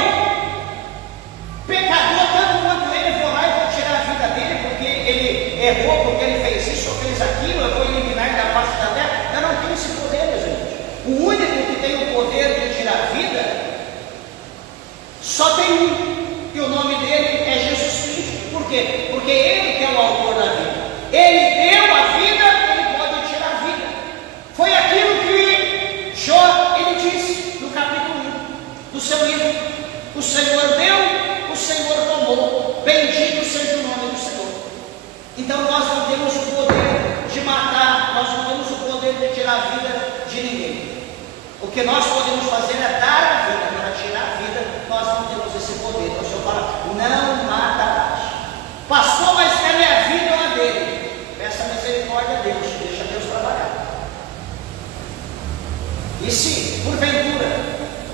pecador, tanto quanto ele, vou lá e vou tirar a vida dele, porque ele errou, porque ele fez isso ou fez aquilo, eu vou eliminar ele da face da terra. Eu não tenho esse poder, meus irmãos. O único que tem o poder de tirar a vida, só tem um, e o nome dele é Jesus Cristo. Por quê? Porque ele que é o autor da vida. Ele deu a vida, ele pode tirar a vida. Foi aquilo que Jó, ele disse no capítulo 1 do seu livro: o Senhor deu, o Senhor tomou, bendito seja o nome do Senhor. Então nós não temos o poder de matar, nós não temos o poder de tirar a vida de ninguém. O que nós podemos fazer é dar a vida. Para tirar a vida, nós não temos esse poder. Então o Senhor fala: não matarás. Pastor, mas é minha vida ou a dele? Peça misericórdia a Deus, deixa Deus trabalhar. E se, porventura,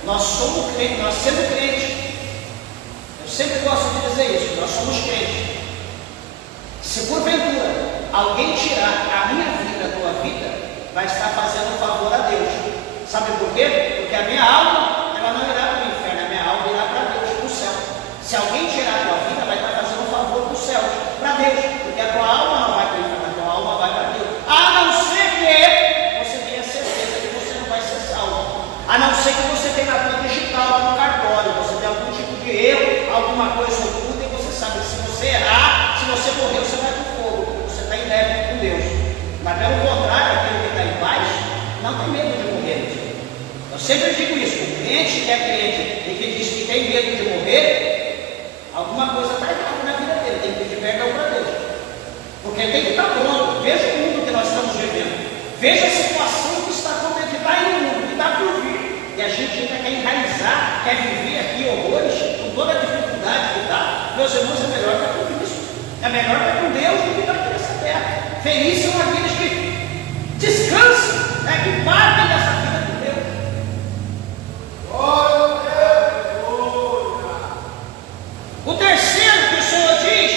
nós somos crentes, nós sendo crentes, eu sempre gosto de dizer isso, nós somos crentes. Se porventura alguém tirar a minha vida, a tua vida, vai estar fazendo um favor a Deus. Sabe por quê? Porque a minha alma, ela não irá para o inferno, a minha alma irá para Deus, para o céu. Se alguém tirar a tua vida, vai estar fazendo um favor para o céu, para Deus, porque a tua alma não vai para o inferno, a tua alma vai para Deus. A não ser que você tenha certeza que você não vai ser salvo. A não ser que você tenha na tua digital, no cartório, você tem algum tipo de erro, alguma coisa oculta, e você sabe que se você errar, se você morrer, você vai para o fogo, você está em débito com Deus. Mas pelo contrário, aquele que está em paz, não tem medo de morrer. Eu sempre digo isso: o crente que é crente e que diz que tem medo de morrer, alguma coisa está errada na vida dele, tem que pedir perdão para Deus. Porque tem que estar pronto. Veja o mundo que nós estamos vivendo. Veja a situação que está acontecendo, que está aí no mundo, que está por vir. E a gente ainda quer enraizar, quer viver aqui horrores, com toda a dificuldade que dá. Meus irmãos, é melhor estar com Cristo. É melhor estar com Deus do que estar aqui nessa terra. Felizes são aqueles que descansam, né, que partem dessa vida com Deus. O terceiro que o Senhor diz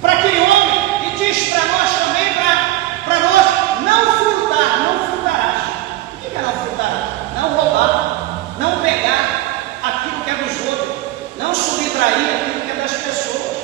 para aquele homem, e diz para nós também, para nós não furtar, não furtarás. O que é não furtar? Não roubar, não pegar aquilo que é dos outros, não subtrair aquilo que é das pessoas.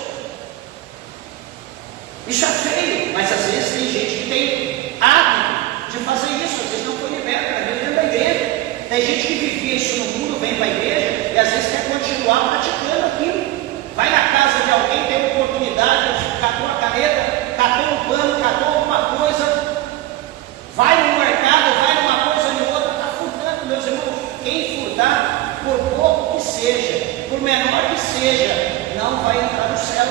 Isso é feio, mas às vezes tem gente que tem hábito de fazer isso, às vezes não foi liberto, às vezes dentro da igreja. Tem gente que vivia isso no mundo, vem para a igreja e às vezes quer continuar praticando aquilo. Vai na casa de alguém, tem oportunidade, catou a caneta, catou um pano, catou alguma coisa, vai no mercado, vai numa coisa ou em outra, está furtando, meus irmãos. Quem furtar, por pouco que seja, por menor que seja, não vai entrar no céu.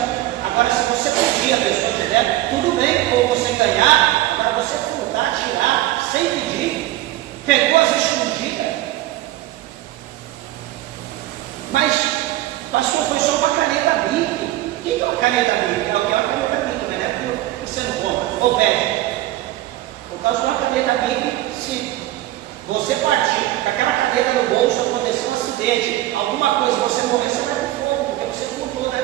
Agora, se você pedir, a pessoa te der, tudo bem, ou você ganhar. Agora, você furtar, tirar, sem pedir, pegou as escondidas. Mas, pastor, foi só uma caneta Bic. O que é uma caneta Bic? É o que é uma caneta Bic, né? Você não compra, ou pede. Por causa de uma caneta Bic, se você partir com aquela caneta no bolso, acontecer um acidente, alguma coisa, você morrer, você vai pro fogo, porque você furtou, né?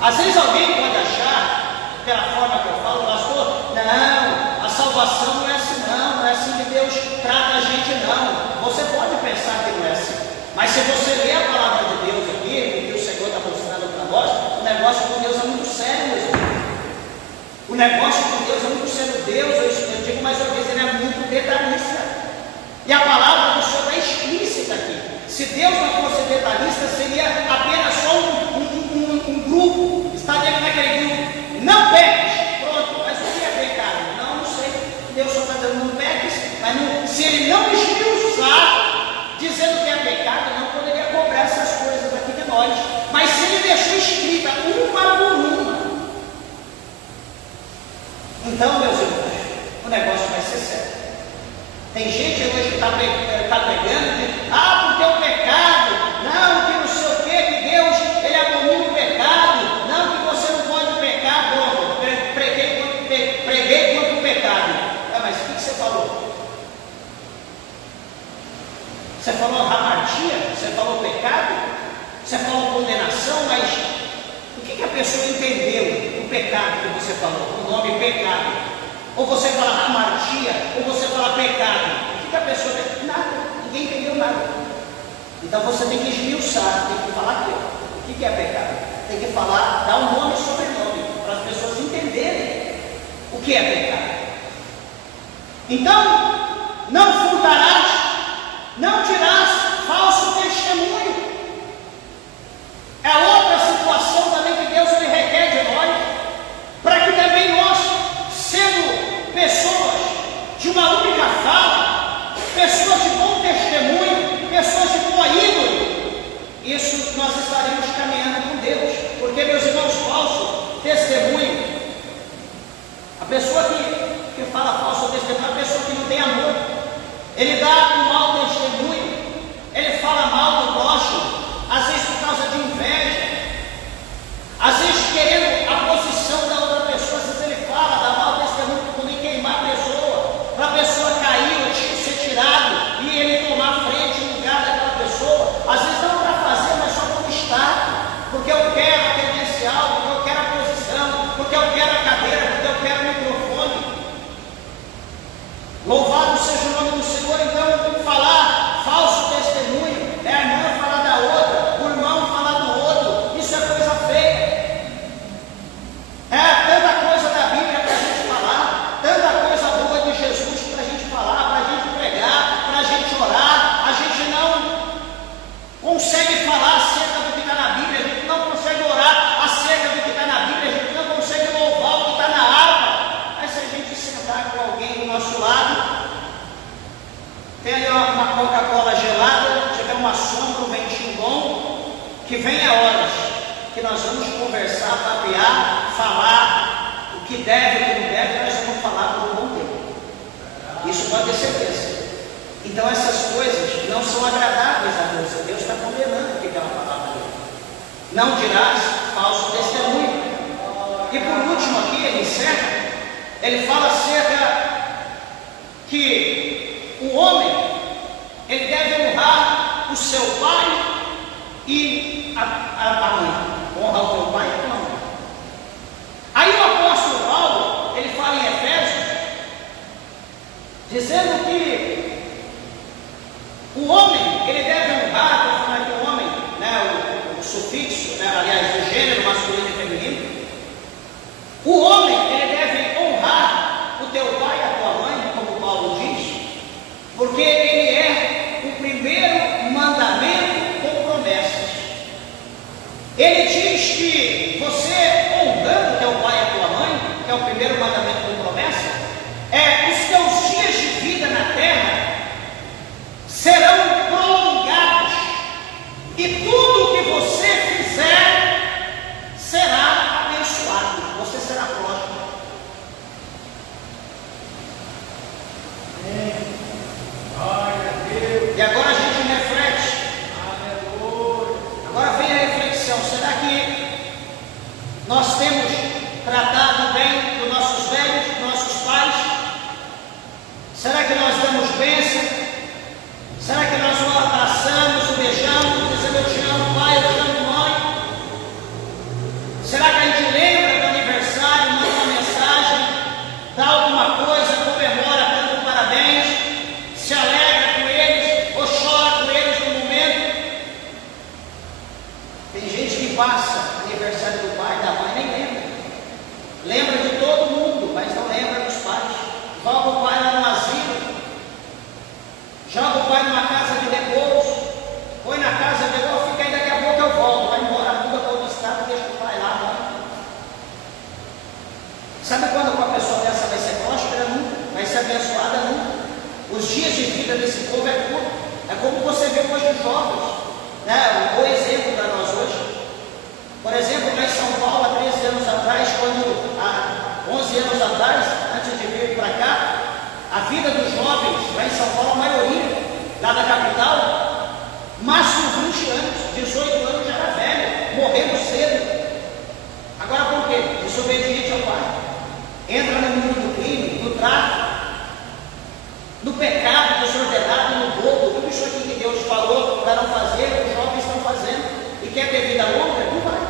Às vezes alguém pode achar, pela forma que eu falo, pastor, não, a salvação não é assim não é assim que Deus trata a gente não. Você pode pensar que não é assim, mas se você ler a palavra de Deus aqui, o que o Senhor está mostrando para nós, o negócio com Deus é muito sério, meus irmãos. O negócio com Deus é muito sério. Deus, eu digo mais uma vez, ele é muito detalhista. E a palavra do Senhor está explícita aqui. Se Deus não fosse detalhista, seria apenas só um grupo. Está dentro daquele grupo. Não peques. Pronto. Mas o que é pecado? Não sei. Deus só está dando não peques. Mas não, se ele não esmiuçar, dizendo que é pecado, não poderia cobrar essas coisas aqui de nós. Mas se ele deixou escrita uma por uma, então, meus irmãos, o negócio vai ser sério. Tem gente hoje que está pregando de, porque o pecado, não, que não sei o que Deus, ele abomina o pecado, não, que você não pode pecar, bom, preguei contra o pecado. Mas o que você falou? Você falou hamartia? Você falou pecado? Você falou condenação? Mas o que a pessoa entendeu do pecado que você falou? O nome pecado. Ou você fala hamartia, ou você fala pecado. O que a pessoa entendeu? Nada. Ninguém entendeu nada. Então você tem que esmiuçar, tem que falar aqui. O que é pecado? Tem que falar, dar um nome e sobrenome, para as pessoas entenderem o que é pecado. Então, não furtarás, não dirás falso testemunho. É outra situação também que Deus ele requer de nós, para que também nós, sendo pessoas de uma única fala, pessoas de bom testemunho, pessoas de boa índole, isso nós estaremos caminhando com Deus. Porque, meus irmãos, falso testemunho, a pessoa que fala falso testemunho é a pessoa que não tem amor. Ele dá um mau testemunho, ele fala mal do próximo, às vezes por causa de inveja, às vezes querendo a posição da outra pessoa. Às vezes ele fala, dá mau testemunho para poder queimar a pessoa, para a pessoa cair ou ser tirado e ele tomar frente no lugar daquela pessoa. Às vezes não para fazer, mas só por estar, porque eu quero a credencial, porque eu quero a posição, porque eu quero a cadeira, porque eu quero o microfone. Louvado seja o nome do Senhor. Então, falar falso testemunho é a irmã falar da outra, o irmão falar do outro. Isso é coisa feia. É tanta coisa da Bíblia para a gente falar, tanta coisa boa de Jesus para a gente falar, para a gente pregar, para a gente orar. A gente não consegue falar acerca do que está na Bíblia, a gente não consegue orar acerca do que está na Bíblia, a gente não consegue louvar o que está na harpa. Mas se a gente sentar com alguém do nosso lado, tem ali uma Coca-Cola gelada, tiver uma sombra, um ventinho bom, que venha horas que nós vamos conversar, papear, falar, que deve e o que não deve, nós vamos falar por um bom tempo. Isso pode ter certeza. Então essas coisas não são agradáveis a Deus. Deus está condenando aquela palavra dele. Não dirás falso testemunho. E por último aqui, ele encerra, ele fala acerca que o homem, ele deve honrar o seu pai e a mãe. Honra o teu pai e a tua mãe. Aí o apóstolo Paulo, ele fala em Efésios, dizendo que o homem, ele deve honrar, para falar que o homem, né, o sufixo, né, aliás, o gênero masculino e feminino, o homem, ele deve honrar o teu pai e a tua mãe, como Paulo diz, porque ele é o primeiro mandamento com promessas. Ele diz que você honrando teu pai e a tua mãe, que é o primeiro mandamento com promessa, os teus dias de vida na terra serão prolongados, e tudo o que você fizer será abençoado, você será próspero. E agora a gente reflete. Agora vem a reflexão: será que nós temos tratado bem dos nossos velhos, dos nossos pais? Será que nós damos bênção? Será que nós o abraçamos, o beijamos, dizendo eu te amo pai, eu te amo mãe? Será que a gente lembra do aniversário, manda uma mensagem, dá alguma coisa, comemora, canta um parabéns, se alegra com eles ou chora com eles no momento? Tem gente que passa aniversário do pai e da mãe, nem lembra. Lembra de todo mundo, mas não lembra dos pais. Joga o pai lá no asilo, joga o pai numa casa de repouso, põe na casa de repouso, fica aí, daqui a pouco eu volto, vai embora, muda para outro estado, deixa o pai lá, vai. Sabe quando uma pessoa dessa vai ser próspera? Nunca. Vai ser abençoada? Nunca. Os dias de vida desse povo é curto. É como você vê hoje os jovens, né? Um bom exemplo para nós hoje. Por exemplo, lá em São Paulo, há 13 anos atrás, há 11 anos atrás, antes de vir para cá, a vida dos jovens lá em São Paulo, a maioria, lá da capital, máximo 20 anos, 18 anos já era velho, morrendo cedo. Agora por quê? Desobediente ao pai. Entra no mundo do crime, no tráfico, no pecado, desordenado, no roubo, tudo isso aqui que Deus falou para não fazer, os jovens estão fazendo. E quer ter vida longa? Não vai.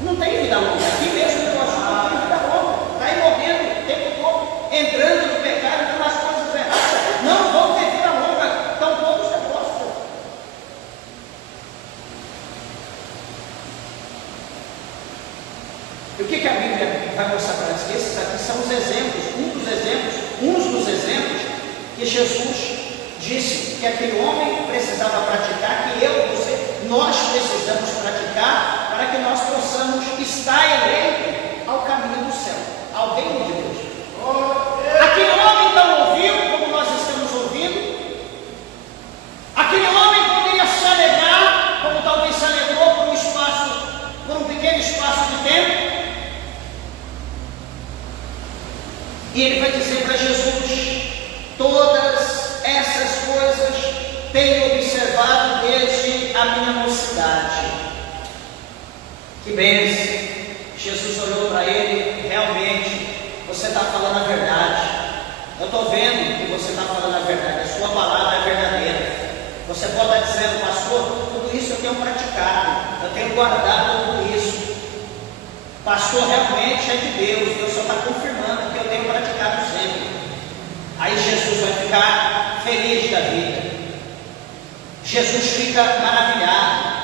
Não tem vida longa. Aqui mesmo no nosso não tem vida longa. Está aí morrendo o tempo todo, entrando no pecado, entrando nas coisas erradas. Não vão ter vida longa, tão poucos é próspero. E o que a Bíblia vai mostrar para nós? Esses aqui são os exemplos, uns dos exemplos que Jesus disse que aquele homem precisava praticar, que eu e você, nós precisamos praticar para que nós possamos estar eleito ao caminho do céu, ao reino de Deus. Aquele homem então ouviu, como nós estamos ouvindo. Aquele homem poderia se alegrar, como talvez se alegrou por um pequeno espaço de tempo. E ele vai dizer para Jesus: todas essas coisas tenho observado desde a minha mocidade. Que bênção! Jesus olhou para ele: realmente, você está falando a verdade. Eu estou vendo que você está falando a verdade. A sua palavra é verdadeira. Você pode estar dizendo: pastor, tudo isso eu tenho praticado, eu tenho guardado tudo isso. Pastor, realmente é de Deus. Deus só está confirmando que eu tenho praticado sempre. Aí Jesus vai ficar feliz da vida. Jesus fica maravilhado.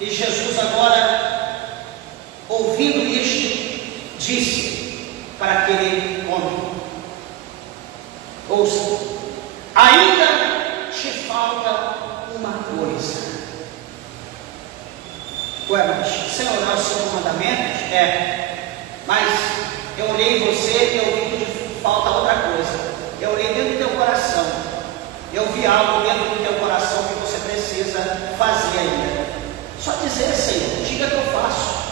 E Jesus agora, ouvindo isto, disse para aquele homem: ouça, ainda te falta uma coisa. Ué, mas Senhor, não é os seus mandamentos? Mas eu olhei em você e eu vi que falta outra coisa. Eu olhei dentro do teu coração, eu vi algo dentro do teu coração que você precisa fazer ainda. Só dizer: Senhor, diga que eu faço.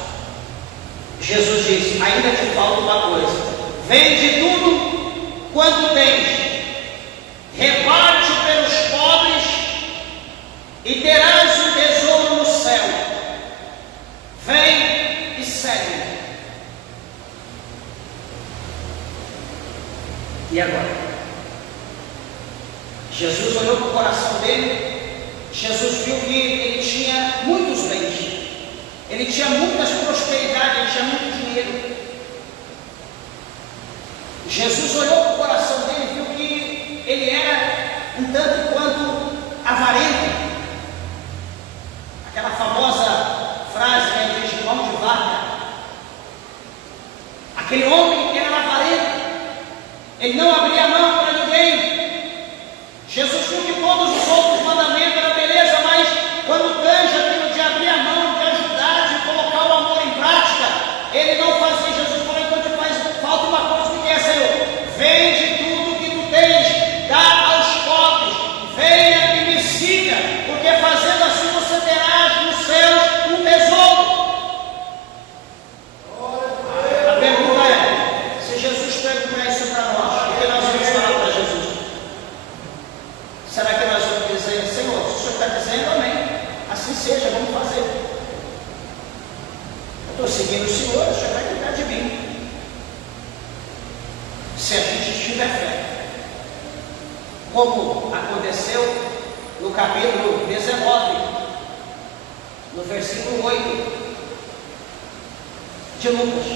Jesus disse: ainda te falta uma coisa, vende tudo quanto tens, reparte pelos pobres e terás um tesouro no céu. Vem e segue. E agora? Jesus olhou para o coração dele. Jesus viu que ele tinha muitos bens, ele tinha muitas prosperidades, ele tinha muito dinheiro. Jesus olhou para o coração dele e viu que ele era um tanto quanto avarento. Aquela famosa frase que diz: mão de vaca. Aquele homem era avarento, ele não abria mão para ninguém. Jesus viu que todos os outros mandamentos eram beleza, mas quando tange aquilo de abrir a mão, de ajudar, de colocar o amor em prática, ele não fazia. Jesus falou: então te falta uma coisa. O que é, Senhor? Vende tudo que tu tens, dá aos pobres, venha e me siga, porque fazendo assim você terás nos céus um tesouro. A pergunta é: se Jesus perguntar isso para nós, o que nós vamos falar para Jesus? Será que nós vamos dizer: Senhor, se o Senhor está dizendo, amém, assim seja, vamos fazer. Eu estou seguindo o Senhor, o Senhor vai cuidar de mim. Se a gente tiver fé, como aconteceu no capítulo 19, no versículo 8 de Lucas.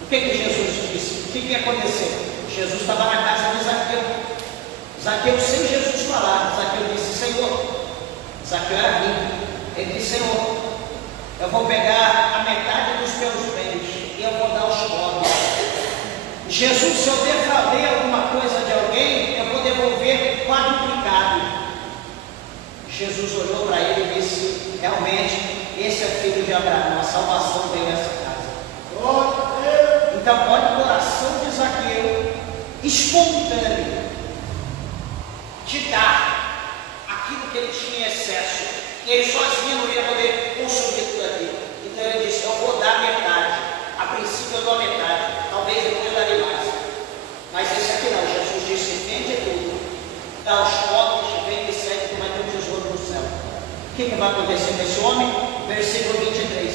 O que Jesus disse? O que aconteceu? Jesus estava na casa de Zaqueu. Zaqueu, sem Jesus falar, Zaqueu disse: Senhor, Zaqueu era rico. Ele disse: Senhor, eu vou pegar a metade dos teus bens e eu vou dar aos pobres. Jesus, se eu defraudei alguma coisa de alguém, eu vou devolver quadruplicado. Jesus olhou para ele e disse: realmente, esse é filho de Abraão, a salvação veio nessa casa. Então, olha o coração de Zaqueu, espontâneo, de dar aquilo que ele tinha em excesso. Ele sozinho não ia poder consumir tudo aquilo. Então ele disse: eu vou dar metade. A princípio eu dou a metade, talvez depois eu darei mais. Mas esse aqui não. Jesus disse: vende tudo, dá aos pobres, vem e segue, que vai ter um tesouro no céu. O que vai acontecer com esse homem? Versículo 23,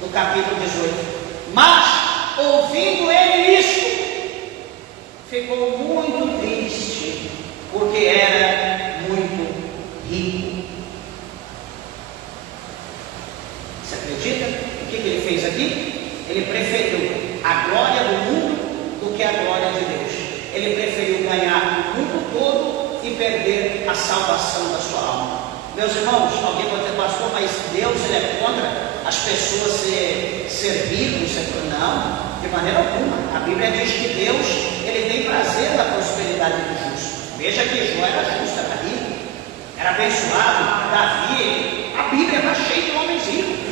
do capítulo 18. Mas, ouvindo ele isto, ficou muito triste, porque era muito rico. Você acredita? O que ele fez aqui? Ele preferiu a glória do mundo do que a glória de Deus. Ele preferiu ganhar o mundo todo e perder a salvação da sua alma. Meus irmãos, alguém pode dizer: pastor, mas Deus ele é contra as pessoas ser ricos? Não, de maneira alguma. A Bíblia diz que Deus ele tem prazer na prosperidade do justo. Veja que Jó era justo, era rico, era abençoado. Davi, a Bíblia está cheia de homens ricos.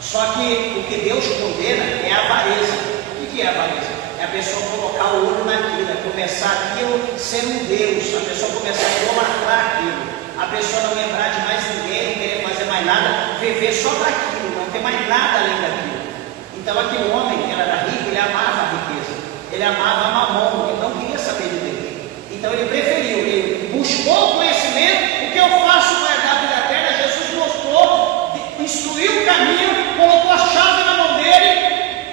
Só que o que Deus condena é a avareza. O que é a avareza? É a pessoa colocar o olho naquilo, é começar aquilo ser um Deus, a pessoa começar a idolatrar aquilo, a pessoa não lembrar de mais ninguém, não querer fazer mais nada, viver só para aquilo, não ter mais nada além daquilo. Então aquele homem, que era rico, ele amava a riqueza, ele amava a mamão, ele não queria saber de Deus. Então ele preferiu, ele buscou o conhecimento. O que eu faço para herdar a vida eterna? Jesus mostrou, instruiu o caminho, colocou a chave na mão dele.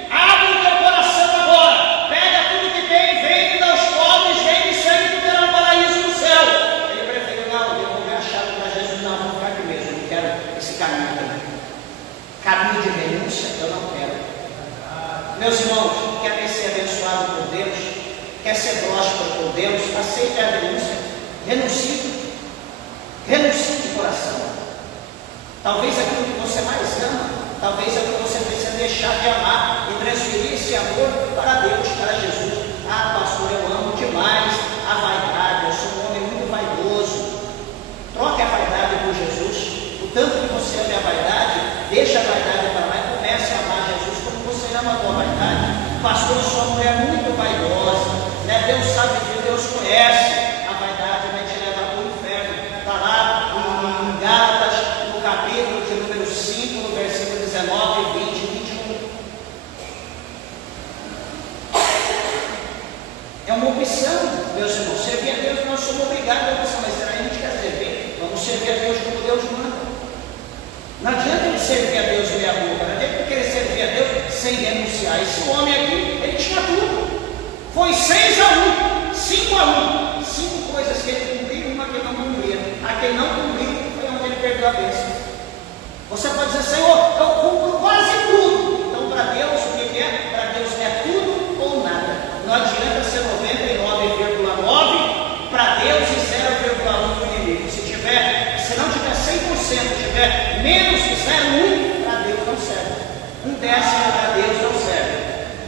Abre o teu coração agora, pega tudo que tem, vem e dá aos pobres, vem e segue, tu terá um paraíso no céu. Ele preferiu: não, devolver a chave para Jesus. Não, vou ficar aqui mesmo, eu não quero esse caminho também. Caminho de renúncia eu não quero. Meus irmãos, quer ser abençoado por Deus, quer ser próspero por Deus, aceite a renúncia. Renuncie de coração. Talvez aquilo que você mais ama, talvez aquilo que você precisa deixar de amar e transferir esse amor para Deus, para Jesus. Ah, pastor, eu amo demais a vaidade, eu sou um homem muito vaidoso. Troque a vaidade por Jesus. O tanto que você ama a vaidade, deixa a vaidade para lá e comece a amar Jesus como você ama a tua vaidade. Pastor, sua mulher é muito vaidosa, né? Deus sabe que Deus conhece. A vaidade vai te levar para o inferno. Está lá em Gálatas, no capítulo de número 5, no versículo 19 e 20, sem renunciar. Esse homem aqui, ele tinha tudo. Foi 6-1, 5-1. 5 coisas que ele cumpriu, uma que ele não cumpriu. A que ele não cumpriu foi onde ele perdeu a bênção. Você pode dizer, Senhor, eu cumpro quase tudo. Então, para Deus, o que é? Para Deus é tudo ou nada. Não adianta ser 99,9 para Deus e 0,1 para o inimigo. Se não tiver 100%, tiver menos que 0,1, para Deus não serve. 1/10 para Deus não serve.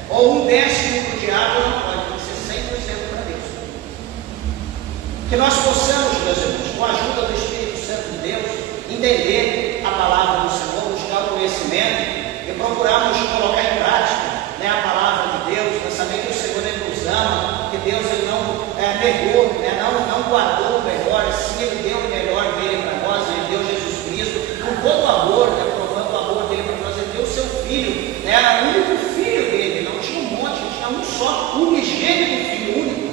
Ou 1/10 para o diabo não pode, tem que ser 100% para Deus. Que nós possamos, meus irmãos, com a ajuda do Espírito Santo de Deus, entender a palavra do Senhor, buscar o conhecimento e procurarmos colocar em prática, né, a palavra de Deus, para saber que o Senhor ele nos ama, que Deus ele não negou, né, não guardou o melhor, sim, ele deu o melhor dele para nós, ele deu Jesus Cristo, com todo o amor, né, provando o amor dele para nós, ele deu o seu filho, né, era o único filho dele, não tinha um monte, tinha um só, unigênito filho único,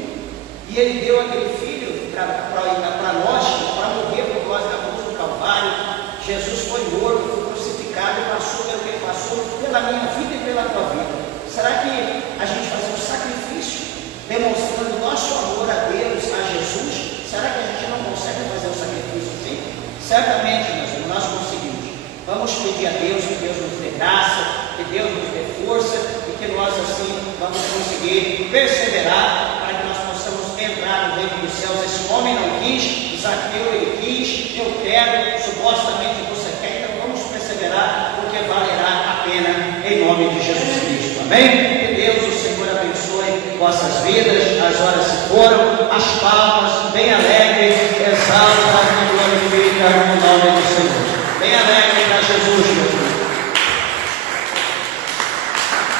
e ele deu aquele filho para nós, para morrer por nós na cruz do Calvário. Jesus foi morto, foi crucificado e passou pelo que ele passou, pela minha vida e pela tua vida. Será que a gente fazer um sacrifício, demonstrando nosso amor a Deus, a Jesus, será que a gente não consegue fazer um sacrifício assim? Certamente, meus irmãos, nós conseguimos. Vamos pedir a Deus que Deus nos dê graça, que Deus nos dê força e que nós assim vamos conseguir perseverar para que nós possamos entrar no reino dos céus. Esse homem não quis, Zaqueu ele quis, eu quero, supostamente você quer, então vamos perseverar, porque valerá a pena em nome de Jesus Cristo. Amém? Que Deus, o Senhor, abençoe vossas vidas. As horas se foram, as palmas bem alegres.